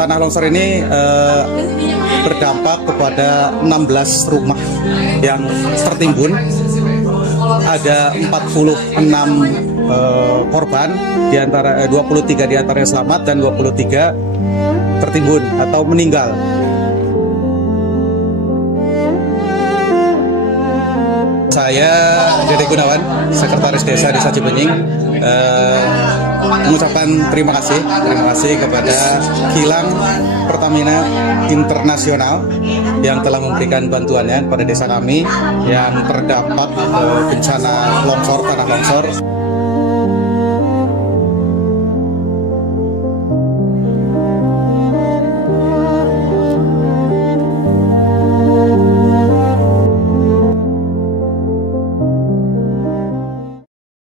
tanah longsor ini berdampak kepada 16 rumah yang tertimbun. Ada 46 korban, di antara 23 diantaranya selamat dan 23 tertimbun atau meninggal. Saya Dede Gunawan, Sekretaris Desa Cibenying, mengucapkan terima kasih kepada Kilang Pertamina Internasional yang telah memberikan bantuannya kepada desa kami yang terdampak bencana longsor, tanah longsor.